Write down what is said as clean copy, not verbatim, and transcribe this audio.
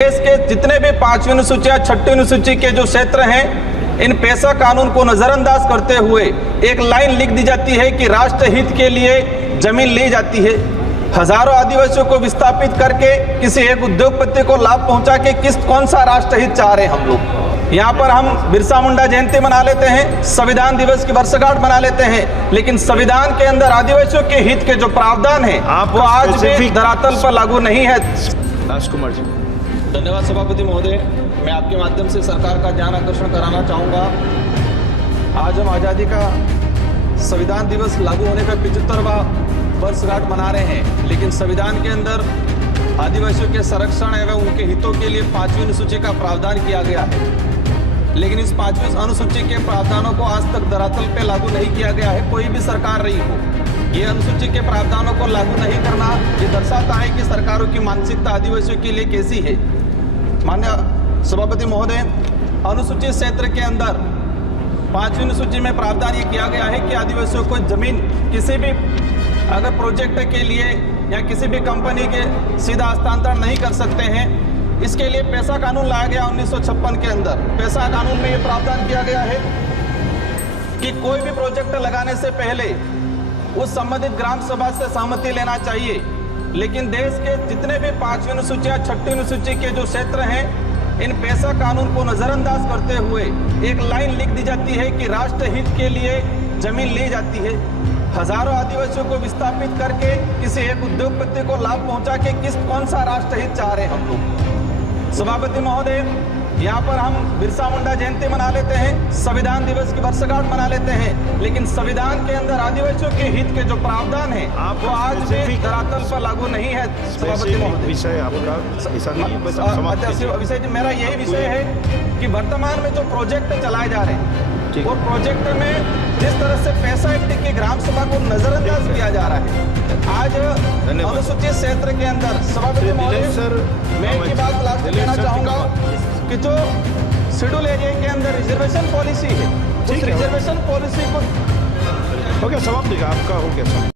देश के जितने भी 5वीं अनुसूची या 6वीं अनुसूची के जो क्षेत्र हैं, इन पेशा कानून को नजरअंदाज करते हुए एक लाइन लिख दी जाती है कि राष्ट्र हित के लिए जमीन ली जाती है। हजारों आदिवासियों को विस्थापित करके किसी एक उद्योगपति को लाभ पहुंचा के कौन सा राष्ट्र हित चाह रहे हैं हम लोग। यहाँ पर हम बिरसा मुंडा जयंती मना लेते हैं, संविधान दिवस की वर्षगांठ मना लेते हैं, लेकिन संविधान के अंदर आदिवासियों के हित के जो प्रावधान है वो आज भी धरातल पर लागू नहीं है। राजकुमार जी, धन्यवाद सभापति महोदय। मैं आपके माध्यम से सरकार का ध्यान आकर्षण कराना चाहूँगा। आज हम आज़ादी का संविधान दिवस लागू होने का 75वां वर्षगांठ मना रहे हैं, लेकिन संविधान के अंदर आदिवासियों के संरक्षण एवं उनके हितों के लिए 5वीं अनुसूची का प्रावधान किया गया है, लेकिन इस 5वीं अनुसूची के प्रावधानों को आज तक धरातल पे लागू नहीं किया गया है। कोई भी सरकार रही हो, ये अनुसूची के प्रावधानों को लागू नहीं करना ये दर्शाता है कि सरकारों की मानसिकता आदिवासियों के लिए कैसी है। माननीय सभापति महोदय, अनुसूचित क्षेत्र के अंदर 5वीं अनुसूची में प्रावधान ये किया गया है कि आदिवासियों को जमीन किसी भी अगर प्रोजेक्ट के लिए या किसी भी कंपनी के सीधा हस्तांतरण नहीं कर सकते हैं। इसके लिए पेशा कानून लाया गया 1956 के अंदर। पेशा कानून में ये प्रावधान किया गया है कि कोई भी प्रोजेक्ट लगाने से पहले उस संबंधित ग्राम सभा से सहमति लेना चाहिए। लेकिन देश के जितने भी 5वीं अनुसूची या 6वीं अनुसूची के जो क्षेत्र हैं, इन पेशा कानून को नजरअंदाज करते हुए एक लाइन लिख दी जाती है कि राष्ट्र हित के लिए जमीन ली जाती है। हजारों आदिवासियों को विस्थापित करके किसी एक उद्योगपति को लाभ पहुंचा के कौन सा राष्ट्र हित चाह रहे हैं हम लोग। सभापति महोदय, यहाँ पर हम बिरसा मुंडा जयंती मना लेते हैं, संविधान दिवस की वर्षगांठ मना लेते हैं, लेकिन संविधान के अंदर आदिवासियों के हित के जो प्रावधान है वो आज भी धरातल पर लागू नहीं है। सभापति महोदय, विषय आपका विषय मेरा यही विषय है कि वर्तमान में जो प्रोजेक्ट चलाए जा रहे हैं वो प्रोजेक्ट में जिस तरह से पैसा एक्ट की ग्राम सभा को नजरअंदाज किया जा रहा है आज अनुसूचित क्षेत्र के अंदर। सभापति महोदय, मैं एक ही बात लास्ट कहना चाहूंगा कि जो शेड्यूल एरिया के अंदर रिजर्वेशन पॉलिसी है, उस रिजर्वेशन पॉलिसी को हो गया समाप्त, आपका हो गया।